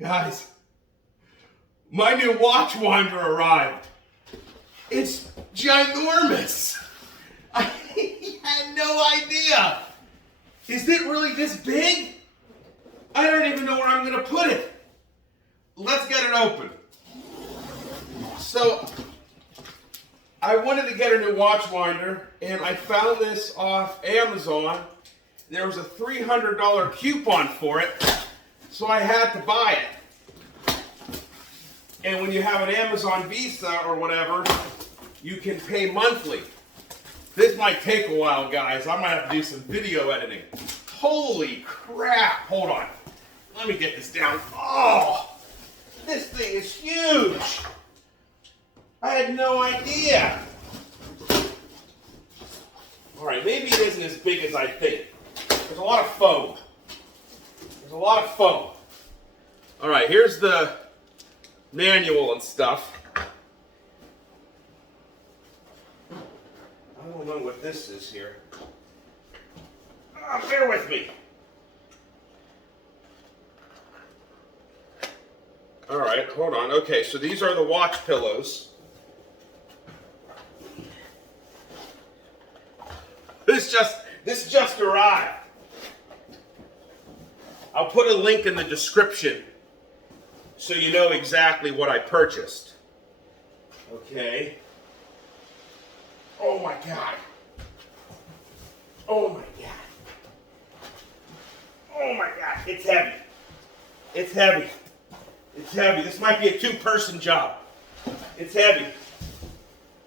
Guys, my new watch winder arrived. It's ginormous. I had no idea. Is it really this big? I don't even know where I'm going to put it. Let's get it open. So, I wanted to get a new watch winder, and I found this off Amazon. There was a $300 coupon for it, so I had to buy it. And when you have an Amazon Visa or whatever, you can pay monthly. This might take a while, guys. I might have to do some video editing. Holy crap. Hold on. Let me get this down. Oh, this thing is huge. I had no idea. All right, maybe it isn't as big as I think. There's a lot of foam. There's a lot of foam. All right, here's the manual and stuff. I don't know what this is here. Bear with me. All right, hold on. Okay, so these are the watch pillows. This just arrived. I'll put a link in the description so you know exactly what I purchased. Okay. Oh my God. Oh my God. Oh my God. It's heavy. It's heavy. It's heavy. This might be a two-person job. It's heavy.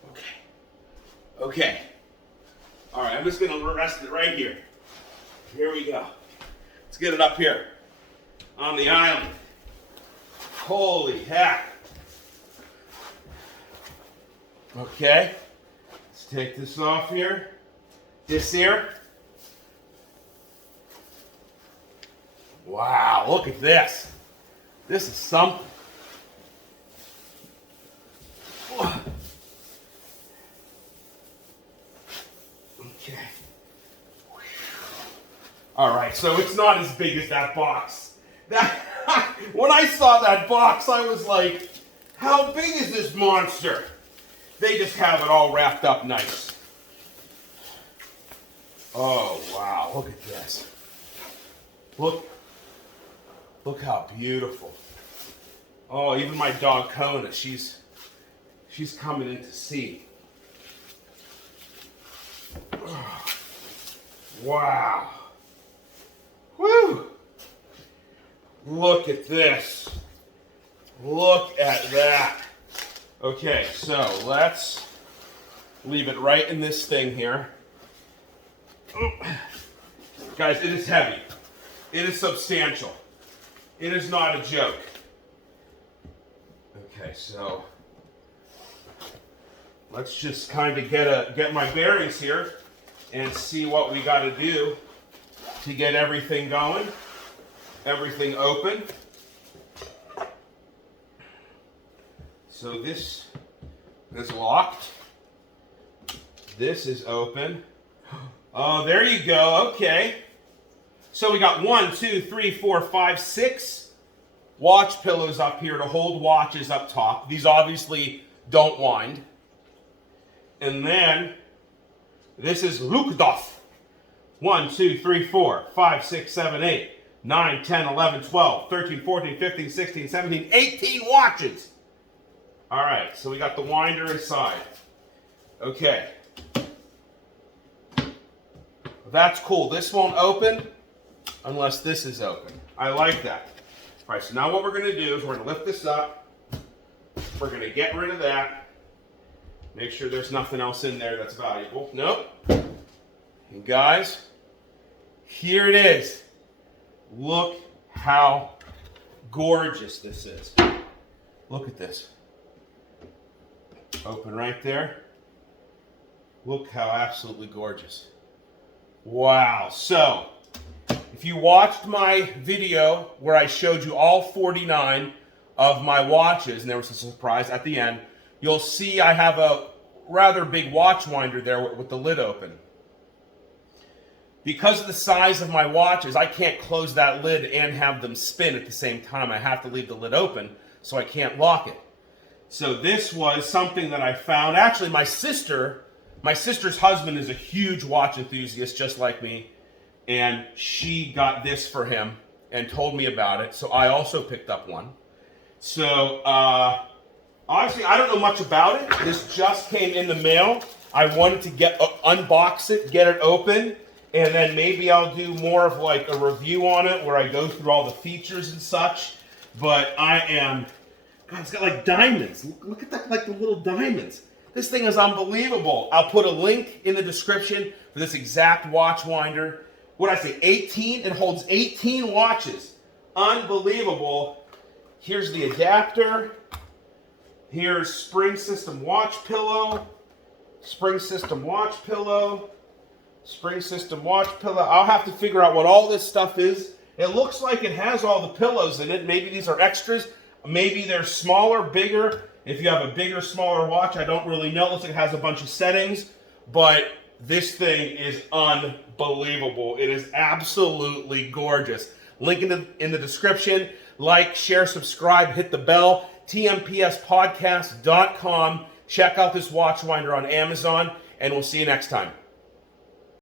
Okay. Okay. All right, I'm just going to rest it right here. Here we go. Let's get it up here on the island. Holy heck. Okay. Let's take this off here. This here. Wow, look at this. This is something. Okay. All right, so it's not as big as that box. When I saw that box, I was like, how big is this monster? They just have it all wrapped up nice. Oh, wow, look at this. Look how beautiful. Oh, even my dog Kona, she's coming in to see. Oh, wow. Woo! Look at this. Look at that. Okay, so let's leave it right in this thing here. Oh. Guys, it is heavy. It is substantial. It is not a joke. Okay, so let's just kind of get my bearings here and see what we got to do to get everything going, everything open. So this is locked. This is open. Oh, there you go. Okay. So we got 1, 2, 3, 4, 5, 6 watch pillows up here to hold watches up top. These obviously don't wind. And then this is Lukdof. 1, 2, 3, 4, 5, 6, 7, 8, 9, 10, 11, 12, 13, 14, 15, 16, 17, 18 watches. All right, so we got the winder inside. Okay. That's cool. This won't open unless this is open. I like that. All right, so now what we're going to do is we're going to lift this up. We're going to get rid of that. Make sure there's nothing else in there that's valuable. Nope. And guys, here it is. Look how gorgeous this is. Look at this. Open right there. Look how absolutely gorgeous. Wow. So, if you watched my video where I showed you all 49 of my watches, and there was a surprise at the end, you'll see I have a rather big watch winder there with the lid open. because of the size of my watches, I can't close that lid and have them spin at the same time. I have to leave the lid open, so I can't lock it. So this was something that I found. Actually, my sister's husband is a huge watch enthusiast, just like me, and she got this for him and told me about it, so I also picked up one. So, honestly, I don't know much about it. This just came in the mail. I wanted to unbox it, get it open, and then maybe I'll do more of like a review on it where I go through all the features and such. But God, it's got like diamonds. Look at that, like the little diamonds. This thing is unbelievable. I'll put a link in the description for this exact watch winder. What did I say, 18? It holds 18 watches. Unbelievable. Here's the adapter. Here's spring system watch pillow. Spring system watch pillow. Spring system watch pillow. I'll have to figure out what all this stuff is. It looks like it has all the pillows in it. Maybe these are extras. Maybe they're smaller, bigger. If you have a bigger, smaller watch, I don't really know. It looks like it has a bunch of settings. But this thing is unbelievable. It is absolutely gorgeous. Link in the description. Like, share, subscribe, hit the bell. tmpspodcast.com. Check out this watch winder on Amazon, and we'll see you next time.